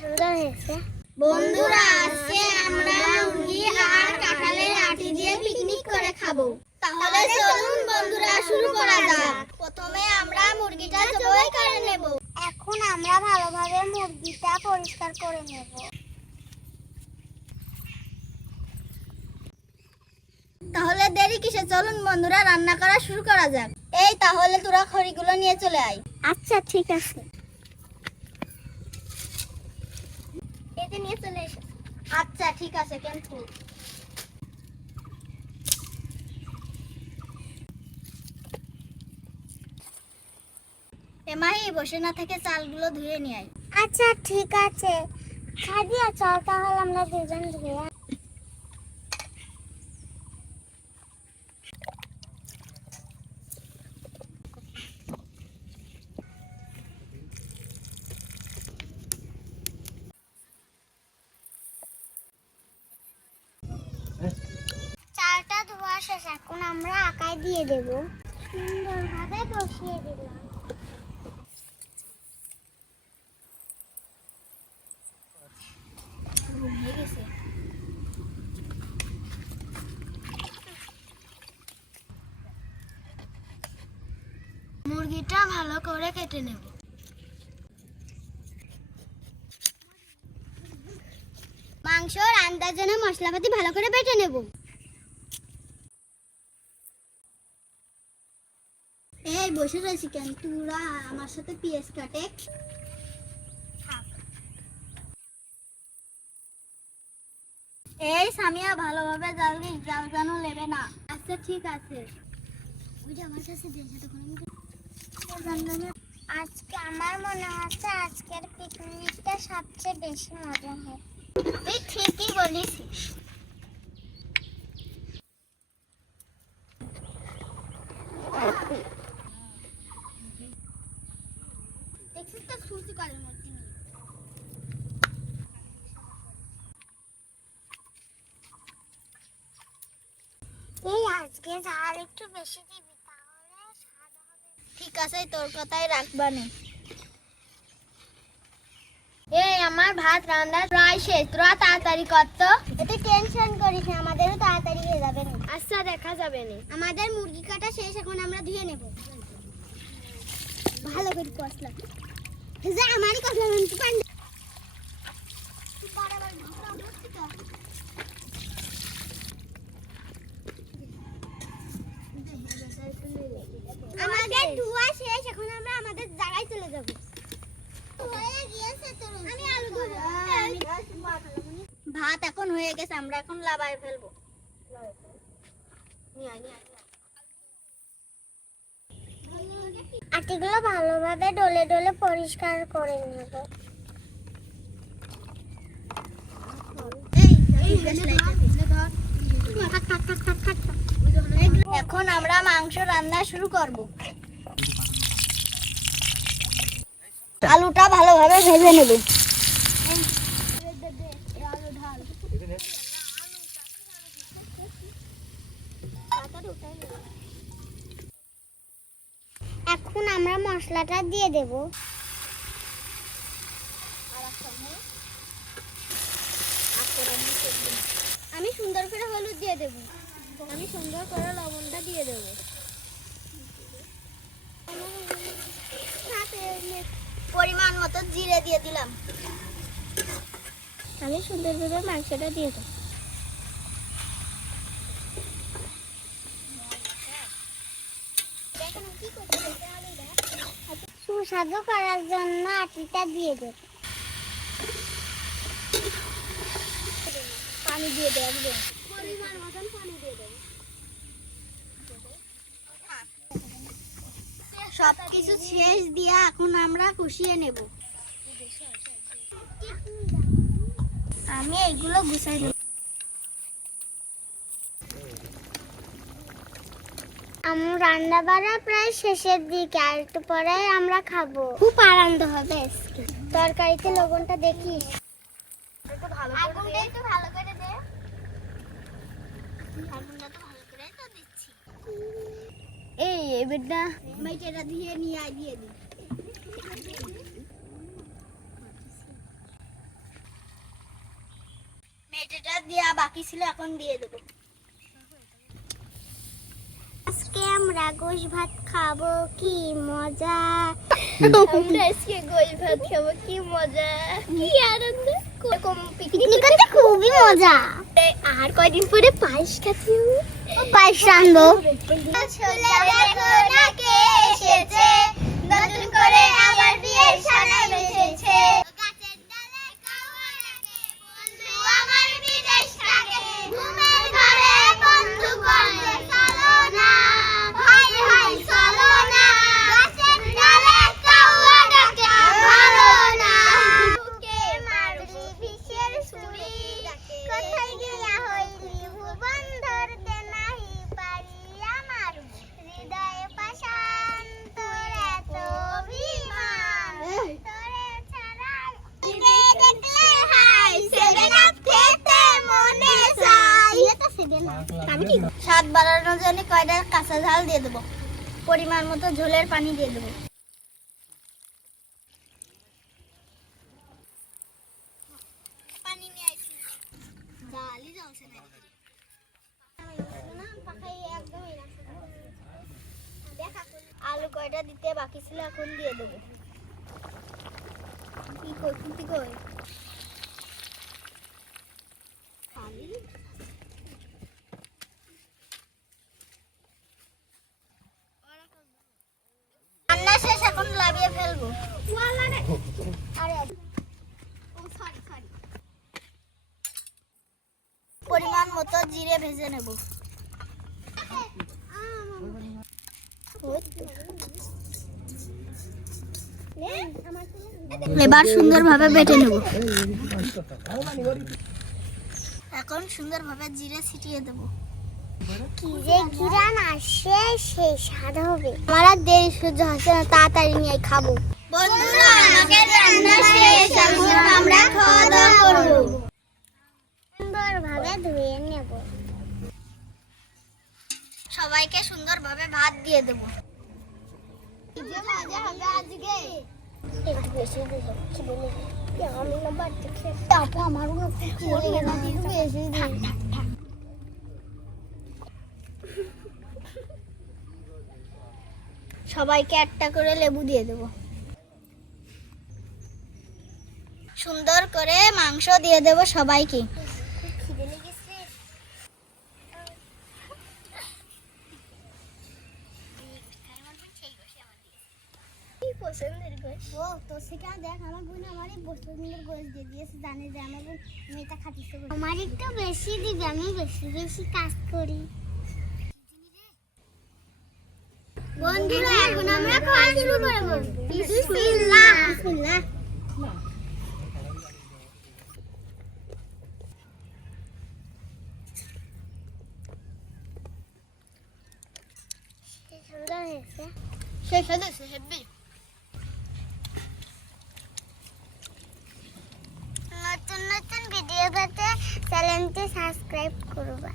সুন্দর হয়েছে। বন্ধুরা, আজকে আমরা মুরগি আর কাঁঠালের আটি দিয়ে পিকনিক করে খাবো। তাহলে চলুন বন্ধুরা, শুরু করা যাক। প্রথমে আমরা মুরগিটা জবাই করে নেব। এখন আমরা ভালোভাবে মুরগিটা পরিষ্কার করে নেব। তাহলে দেরি কিসে, চলুন বন্ধুরা রান্না করা শুরু করা যাক। এই তাহলে তোরা খড়িগুলো নিয়ে চলে আয়। আচ্ছা ঠিক আছে। এতে নিয়ে চলে এসো। আচ্ছা ঠিক আছে, কিন্তু এমাই বসে না থেকে চালগুলো ধুয়ে নিয়ে আয়। আচ্ছা ঠিক আছে। সাদিয়া চল তাহলে আমরা দুজন ধুয়ে আনি। চালটা ধোয়া শেষ, এখন আমরা আকায় দিয়ে দেব। সুন্দরভাবে বসিয়ে দিলাম। হয়ে গেছে। মুরগিটা ভালো করে কেটে নেব। মাংস রান্নার জন্য মশলাপাতি ভালো করে বেটে নেব। এই বসে রয়েছি কেন, তোরা আমার সাথে পেঁয়াজ কাটে। এই সামিয়া, ভালোভাবে জাল দিস, জাল যেন লেবে না। আচ্ছা ঠিক আছে। আজকে আমার মনে হচ্ছে আজকের পিকনিকটা সবচেয়ে বেশি মজা হবে। তুই ঠিকই বলিস। দেখছিস তো খুশি করে মূর্তি। এই আজকে ঝাল একটু বেশি দিবি, তাহলে স্বাদ হবে। ঠিক আছে, তোর কথাই রাখবানে। এই আমার ভাত রান্না প্রায় শেষ, তোরা তাড়াতাড়ি কর তো। এতে টেনশন করিস না, আমাদেরও তাড়াতাড়ি হয়ে যাবে না। আচ্ছা দেখা যাবে না। আমাদের মুরগি কাটা শেষ, এখন আমরা ধুয়ে নেব। ভালো করে কষলা যে আমারই কষলা আনতে পারলি। আমাদের ধোয়া শেষ, এখন আমরা আমাদের জায়গায় চলে যাব। ভাত এখন হয়ে গেছে, আমরা এখন লাবায় ফেলবো। আটিগুলো ভালোভাবে ডলে ডলে পরিষ্কার করে নেব। এখন আমরা মাংস রান্না শুরু করব। আলুটা ভালোভাবে ভেজে নেব। এখন আমরা মশলাটা দিয়ে দেব। আমি সুন্দর করে হলুদ দিয়ে দেব। আমি সুন্দর করে লবণটা দিয়ে দেব। পরিমাণ মতো জিরে দিয়ে দিলাম। আমি সুন্দরভাবে মাংসটা দিয়ে দেব। সুস্বাদু করার জন্য আটিটা দিয়ে দেব। পানি দিয়ে দেব, পরিমাণ মতন পানি দিয়ে দেব। সবকিছু শেষ দিয়ে এখন আমরা কষিয়ে নেব। আমি এইগুলো গুছাই নেব। আমার রান্না বাড়া প্রায় শেষের দিকে, আর একটু পরে আমরা খাবো। খুব আনন্দ হবে আজকে। তরকারিতে লবণটা দেখিস। আগুনটা একটু ভালো করে দে। আগুনটা তো ভালো করে তো দিচ্ছি। এই এবারটা মাইটাটা দিয়ে নিয়ে দিয়ে দি। বাকি ছিল এখন দিয়ে দেবো। আজকে আমরা গোশ ভাত খাবো, কি মজা! আমরা আজকে গোশ ভাত খাবো, কি মজা, কি আনন্দ! পিকনিক করতে খুবই মজা। আর কয়দিন পরে পায়েস খাচ্ছি, পায়েস রান্ধবো। এসেছে নতুন করে আমার বিয়ের সানা বেঁচেছে। গাছের ডালে কাওয়া ডাকে, বন্ধু আমার বিদেশ থাকে। ঘুমের ঘরে বন্ধু বলে চলো না, ভাই ভাই চলো না। গাছের ডালে কাওয়া ডাকে, ভালো না। বুকে মারবি বিষের ছুরি, কোথায় গিয়া হইলি ভুবন ধরতে নাহি পারি। আমার হৃদয়ে পাষাণ, তোর এত অভিমান, তোরে ছাড়া দেখলে হাই, 7 আপ খেতে মনে চাই। স্বাদ বাড়ানোর জন্য কয়টা কাঁচা ঝাল দিয়ে দেবো, পরিমাণ মতো ঝোলের পানি দিয়ে দেবো। পানি নিয়ে আইছি, ডালই জ্বলছে না। আলু কয়টা দিতে বাকি ছিল এখন দিয়ে দেবো। কি কই কুটি কই রান্না শেষ, এখন লাভিয়ে ফেলবো। পরিমাণ মতো জিরে ভেজে নেব। এবার সুন্দরভাবে বেটে নেব। এখন সুন্দরভাবে জিরে ছিটিয়ে দেব। কি যে ঘিরান আসে, সেই স্বাদ হবে। আমার আর দেরি সহ্য হচ্ছে না, তাড়াতাড়ি নিয়ে খাবো। বন্ধুরা, আমাদের রান্না শেষ, এখন আমরা খাওয়া দাওয়া করব। সুন্দরভাবে ধুয়ে নেব। সবাইকে সুন্দরভাবে ভাত দিয়ে দেব। মজা হবে আজকে। একটু বেশি দিয়ে খিদে লেগে। আমি না বাড়তে খেয়ে আপু আমারও বেশি দিই। সবাইকে একটা করে লেবু দিয়ে দেব। সুন্দর করে মাংস দিয়ে দেব সবাইকে। খিদে লেগেছে। কি পছন্দের গোশ? ও তো সেটা দেখ, আমার বোন আমার পছন্দের গোশ দিয়ে দিয়েছে, জানে যে আমার বোন মেয়েটা খাটিছে। আমার একটু বেশি দিবি, আমি বেশি বেশি কাজ করি। বন্ধুরা, এখন আমরা খাওয়া শুরু করব। বিসমিল্লাহ। বিসমিল্লাহ। সুন্দর হয়েছে। শেষ হয়েছে হেব্বি। নতুন নতুন ভিডিও পেতে চ্যানেলটি সাবস্ক্রাইব করবা।